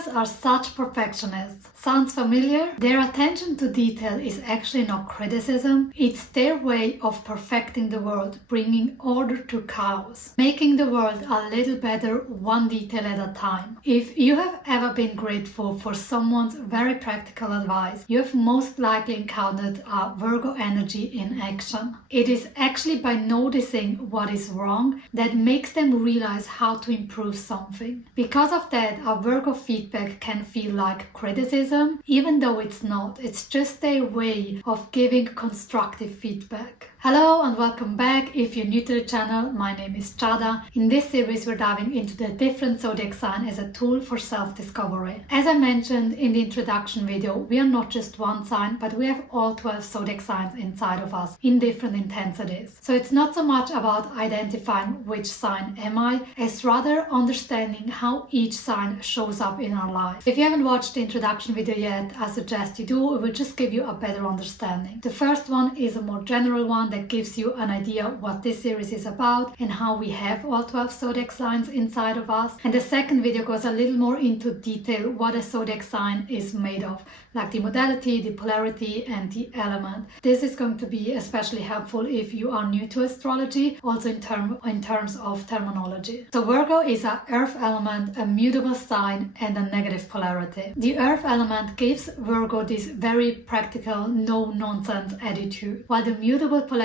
Virgos are such perfectionists. Sounds familiar? Their attention to detail is actually not criticism, it's their way of perfecting the world, bringing order to chaos, making the world a little better one detail at a time. If you have ever been grateful for someone's very practical advice, you have most likely encountered a Virgo energy in action. It is actually by noticing what is wrong that makes them realize how to improve something. Because of that, a Virgo feedback can feel like criticism, even though it's not. It's just their way of giving constructive feedback. Hello and welcome back. If you're new to the channel, my name is Chada. In this series, we're diving into the different zodiac sign as a tool for self-discovery. As I mentioned in the introduction video, we are not just one sign, but we have all 12 zodiac signs inside of us in different intensities. So it's not so much about identifying which sign am I, as rather understanding how each sign shows up in our life. If you haven't watched the introduction video yet, I suggest you do. It will just give you a better understanding. The first one is a more general one that gives you an idea what this series is about and how we have all 12 zodiac signs inside of us. And the second video goes a little more into detail what a zodiac sign is made of, like the modality, the polarity, and the element. This is going to be especially helpful if you are new to astrology, also in terms of terminology. So Virgo is an earth element, a mutable sign, and a negative polarity. The earth element gives Virgo this very practical, no-nonsense attitude, while the mutable polarity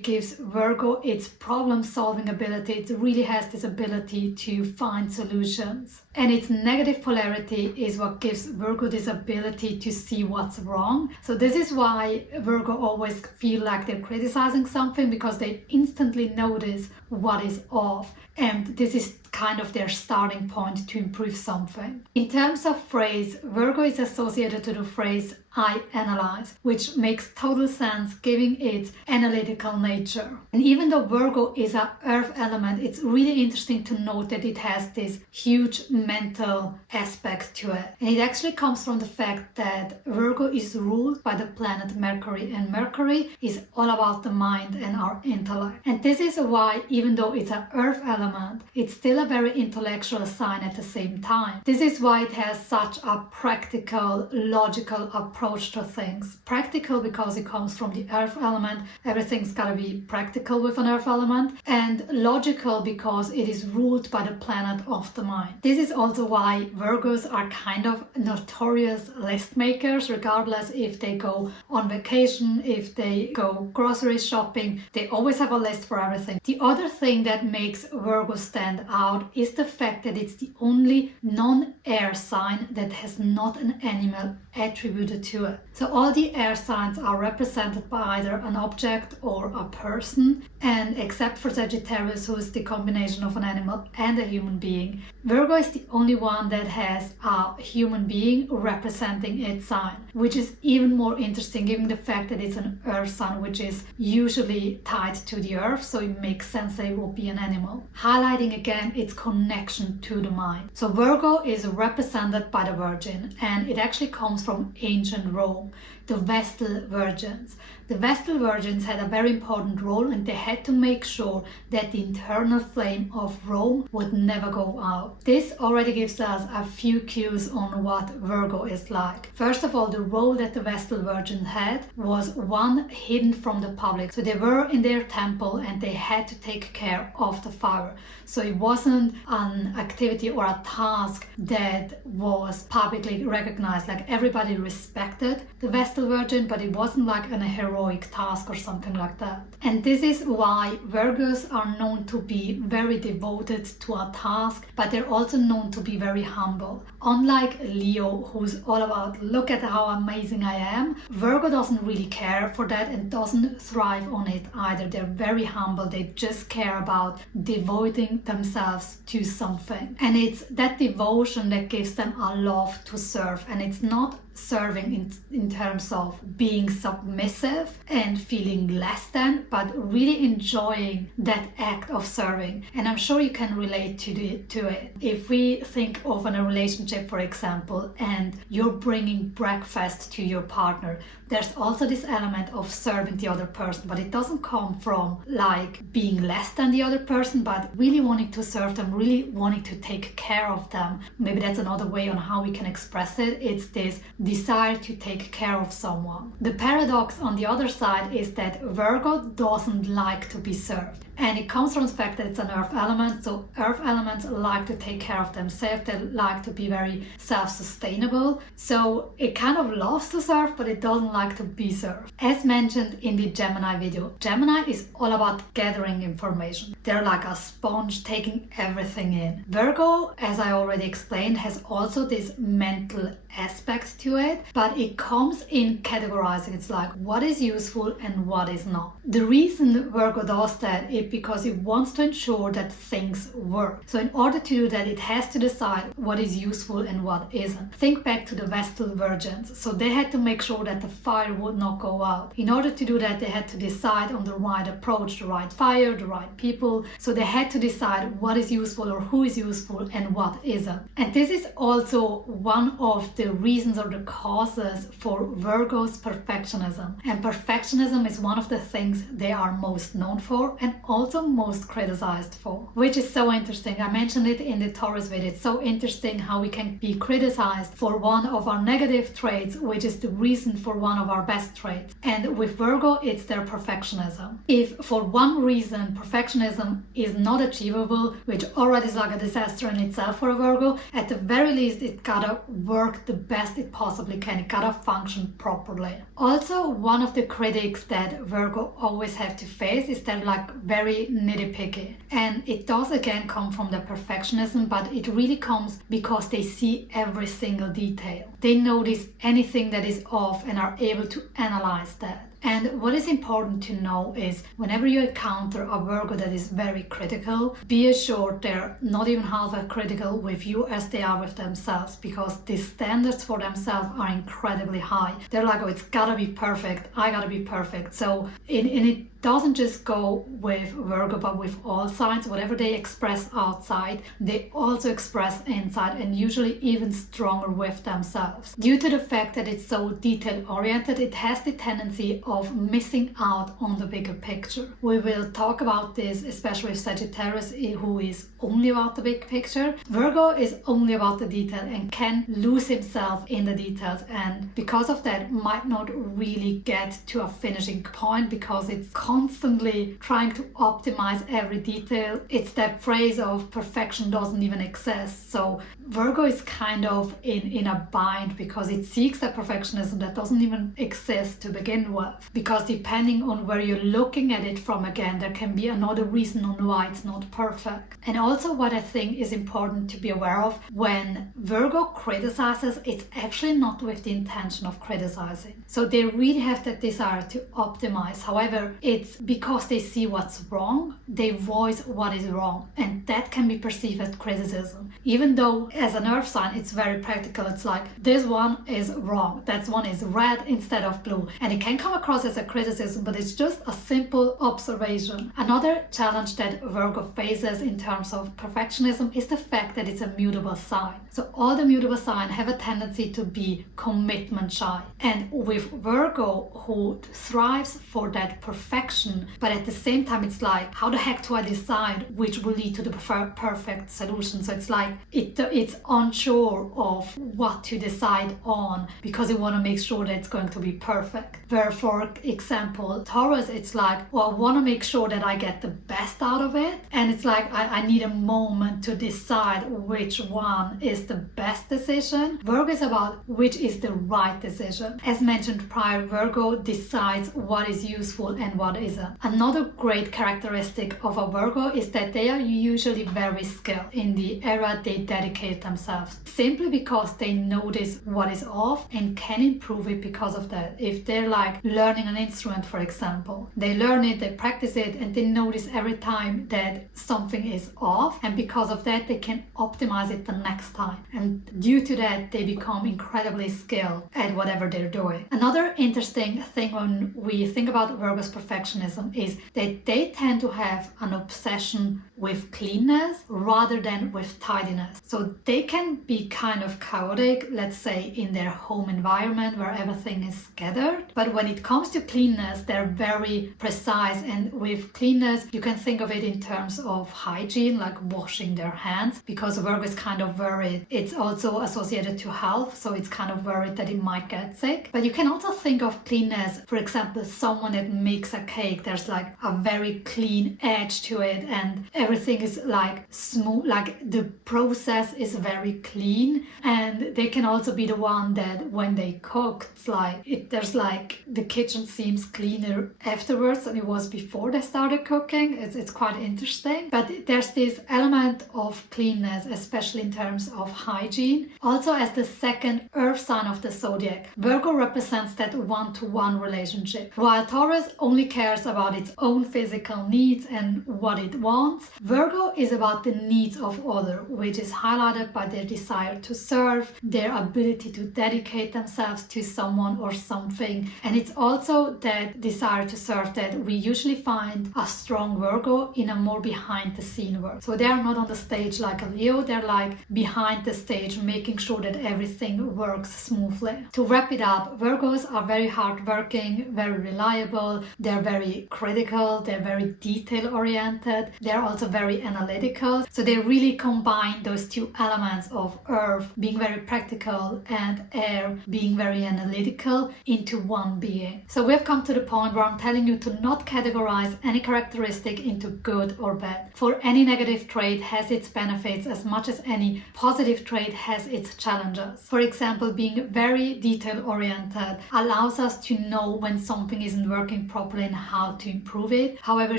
gives Virgo its problem-solving ability. It really has this ability to find solutions. And its negative polarity is what gives Virgo this ability to see what's wrong. So this is why Virgo always feel like they're criticizing something, because they instantly notice what is off. And this is kind of their starting point to improve something. In terms of phrase, Virgo is associated to the phrase I analyze, which makes total sense given its analytical nature. And even though Virgo is an earth element, it's really interesting to note that it has this huge mental aspect to it. And it actually comes from the fact that Virgo is ruled by the planet Mercury, and Mercury is all about the mind and our intellect. And this is why, even though it's an earth element, it's still a very intellectual sign at the same time. This is why it has such a practical, logical approach to things. Practical because it comes from the earth element. Everything's gotta be practical with an earth element. And logical because it is ruled by the planet of the mind. This is also why Virgos are kind of notorious list makers, regardless if they go on vacation, if they go grocery shopping, they always have a list for everything. The other thing that makes Virgo stand out is the fact that it's the only non-air sign that has not an animal attributed to it. So all the air signs are represented by either an object or a person, and except for Sagittarius, who is the combination of an animal and a human being, Virgo is the only one that has a human being representing its sign, which is even more interesting given the fact that it's an earth sign, which is usually tied to the earth, so it makes sense that it will be an animal, highlighting again its connection to the mind. So Virgo is represented by the Virgin, and it actually comes from ancient Rome, the Vestal Virgins. The Vestal Virgins had a very important role, and they had to make sure that the internal flame of Rome would never go out. This already gives us a few cues on what Virgo is like. First of all, the role that the Vestal Virgins had was one hidden from the public. So they were in their temple and they had to take care of the fire. So it wasn't an activity or a task that was publicly recognized. Like, everybody respected the Vestal Virgin, but it wasn't like an heroic task or something like that. And this is why Virgos are known to be very devoted to a task, but they're also known to be very humble. Unlike Leo, who's all about look at how amazing I am, Virgo doesn't really care for that and doesn't thrive on it either. They're very humble. They just care about devoting themselves to something. And it's that devotion that gives them a love to serve. And it's not serving in terms of being submissive and feeling less than, but really enjoying that act of serving. And I'm sure you can relate to it. If we think of a relationship, for example, and you're bringing breakfast to your partner, there's also this element of serving the other person, but it doesn't come from like being less than the other person, but really wanting to serve them, really wanting to take care of them. Maybe that's another way on how we can express it. It's this desire to take care of someone. The paradox on the other side is that Virgo doesn't like to be served. And it comes from the fact that it's an earth element. So earth elements like to take care of themselves. They like to be very self-sustainable. So it kind of loves to serve, but it doesn't like to be served. As mentioned in the Gemini video, Gemini is all about gathering information. They're like a sponge taking everything in. Virgo, as I already explained, has also this mental aspect to it, but it comes in categorizing. It's like what is useful and what is not. The reason Virgo does that is because it wants to ensure that things work. So in order to do that, it has to decide what is useful and what isn't. Think back to the Vestal Virgins. So they had to make sure that the fire would not go out. In order to do that, they had to decide on the right approach, the right fire, the right people. So they had to decide what is useful or who is useful and what isn't. And this is also one of the reasons or the causes for Virgo's perfectionism. And perfectionism is one of the things they are most known for and also most criticized for, which is so interesting. I mentioned it in the Taurus video. It's so interesting how we can be criticized for one of our negative traits, which is the reason for one of our best traits. And with Virgo, it's their perfectionism. If for one reason perfectionism is not achievable, which already is like a disaster in itself for a Virgo, at the very least it gotta work the best it possibly can. It gotta function properly. Also, one of the critics that Virgo always have to face is that like very nitpicky. And it does again come from the perfectionism, but it really comes because they see every single detail. They notice anything that is off and are able to analyze that. And what is important to know is whenever you encounter a Virgo that is very critical, be assured they're not even half as critical with you as they are with themselves, because the standards for themselves are incredibly high. They're like, oh, it's gotta be perfect. I gotta be perfect. So it doesn't just go with Virgo, but with all signs. Whatever they express outside, they also express inside, and usually even stronger with themselves. Due to the fact that it's so detail-oriented, it has the tendency of missing out on the bigger picture. We will talk about this, especially with Sagittarius, who is only about the big picture. Virgo is only about the detail and can lose himself in the details, and because of that might not really get to a finishing point because it's constantly trying to optimize every detail. It's that phrase of perfection doesn't even exist. So Virgo is kind of in a bind because it seeks that perfectionism that doesn't even exist to begin with. Because depending on where you're looking at it from, again, there can be another reason on why it's not perfect. And also what I think is important to be aware of, when Virgo criticizes, it's actually not with the intention of criticizing. So they really have that desire to optimize. However, it's because they see what's wrong, they voice what is wrong, and that can be perceived as criticism. Even though as an earth sign it's very practical, it's like this one is wrong, that one is red instead of blue, and it can come across as a criticism, but it's just a simple observation. Another challenge that Virgo faces in terms of perfectionism is the fact that it's a mutable sign. So all the mutable signs have a tendency to be commitment shy, and with Virgo, who thrives for that perfection, but at the same time it's like, how the heck do I decide which will lead to the perfect solution? So it's like it's unsure of what to decide on because they want to make sure that it's going to be perfect. Where for example Taurus, it's like, well, I want to make sure that I get the best out of it, and it's like I need a moment to decide which one is the best decision. Virgo is about which is the right decision. As mentioned prior, Virgo decides what is useful and what isn't. Another great characteristic of a Virgo is that they are usually very skilled in the area they dedicate themselves, simply because they notice what is off and can improve it because of that. If they're like learning learning an instrument, for example. They learn it, they practice it, and they notice every time that something is off, and because of that they can optimize it the next time, and due to that they become incredibly skilled at whatever they're doing. Another interesting thing when we think about Virgo's perfectionism is that they tend to have an obsession with cleanness rather than with tidiness. So they can be kind of chaotic, let's say in their home environment where everything is scattered, but when it comes to cleanness they're very precise. And with cleanness you can think of it in terms of hygiene, like washing their hands, because Virgo is kind of worried. It's also associated to health, so it's kind of worried that it might get sick. But you can also think of cleanness, for example, someone that makes a cake, there's like a very clean edge to it and everything is like smooth, like the process is very clean. And they can also be the one that when they cook, it's like there's like the kitchen seems cleaner afterwards than it was before they started cooking. It's quite interesting. But there's this element of cleanness, especially in terms of hygiene. Also, as the second earth sign of the zodiac, Virgo represents that one-to-one relationship. While Taurus only cares about its own physical needs and what it wants, Virgo is about the needs of others, which is highlighted by their desire to serve, their ability to dedicate themselves to someone or something. And it's also that desire to serve that we usually find a strong Virgo in a more behind the scene work. So they are not on the stage like a Leo, they're like behind the stage, making sure that everything works smoothly. To wrap it up, Virgos are very hardworking, very reliable, they're very critical, they're very detail oriented, they're also very analytical. So they really combine those two elements of earth being very practical and air being very analytical into one being. So we've come to the point where I'm telling you to not categorize any characteristic into good or bad. For any negative trait has its benefits as much as any positive trait has its challenges. For example, being very detail oriented allows us to know when something isn't working properly and how to improve it. However,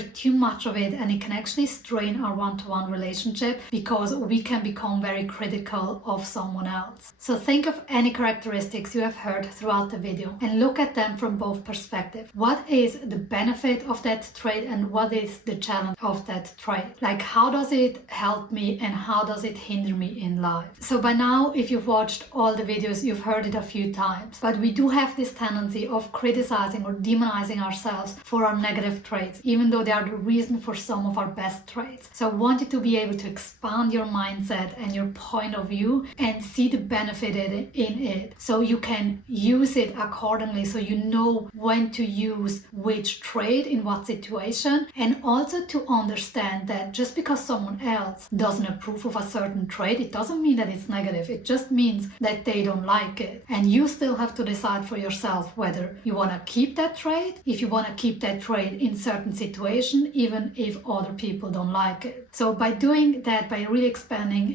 too much of it and it can actually strain our one-to-one relationship because we can become very critical of someone else. So think of any characteristics you have heard throughout the video and look at them from both perspectives. What is the benefit of that trait and what is the challenge of that trait? Like, how does it help me and how does it hinder me in life? So by now, if you've watched all the videos, you've heard it a few times, but we do have this tendency of criticizing or demonizing ourselves for our negative traits, even though they are the reason for some of our best traits. So I want you to be able to expand your mindset and your point of view and see the benefit in it, so you can use it accordingly, so you know when to use which trait in what situation, and also to understand that just because someone else doesn't approve of a certain trait, it doesn't mean that it's negative. It just means that they don't like it, and you still have to decide for yourself whether you want to keep that trait, if you want to keep that trait in certain situation, even if other people don't like it. So by doing that, by really expanding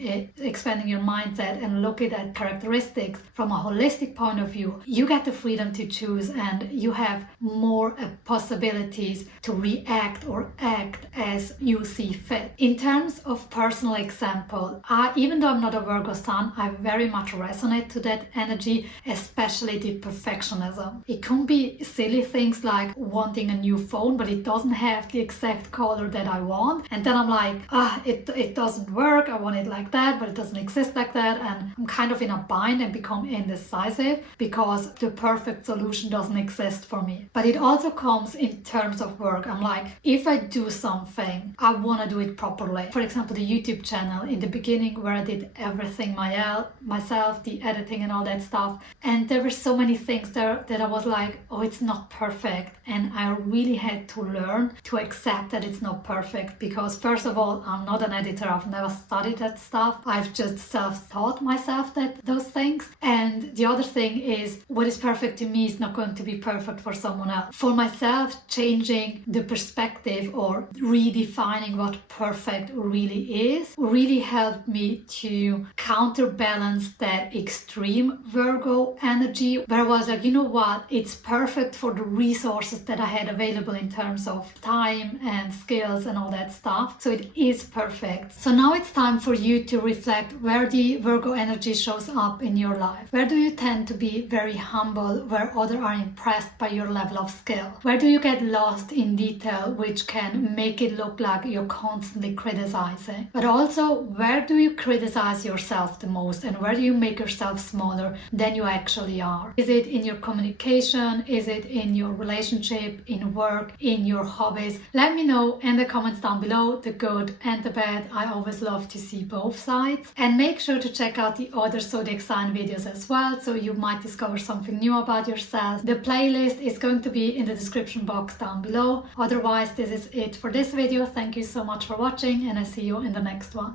your mindset and looking at characteristics from a holistic point of view, you get the freedom to choose and you have more possibilities to react or act as you see fit. In terms of personal example, even though I'm not a Virgo sun, I very much resonate to that energy, especially the perfectionism. It can be silly things like wanting a new phone, but it doesn't have the exact color that I want, and then I'm like, it doesn't work, I want it like that, but it doesn't exist like that, and I'm kind of in a bind and become indecisive because the perfect solution doesn't exist for me. But it also comes in terms of work. I'm like, if I do something, I want to do it properly. For example, the YouTube channel in the beginning where I did everything myself, the editing and all that stuff, and there were so many things there that I was like, oh, it's not perfect, and I really had to learn to accept that it's not perfect, because first of all, I'm not an editor, I've never studied that stuff, I've just self-taught myself those things. And the other thing is, what is perfect to me is not going to be perfect for someone else. For myself, changing the perspective or redefining what perfect really is really helped me to counterbalance that extreme Virgo energy, where I was like, you know what, it's perfect for the resources that I had available in terms of time and skills and all that stuff, so it is perfect. So now it's time for you to reflect where the Virgo energy shows up in your life. Where do you you tend to be very humble, where others are impressed by your level of skill? Where do you get lost in detail, which can make it look like you're constantly criticizing? But also, where do you criticize yourself the most, and where do you make yourself smaller than you actually are? Is it in your communication? Is it in your relationship, in work, in your hobbies? Let me know in the comments down below, the good and the bad. I always love to see both sides. And make sure to check out the other zodiac sign videos as well, so you might discover something new about yourself. The playlist is going to be in the description box down below. Otherwise, this is it for this video. Thank you so much for watching, and I see you in the next one.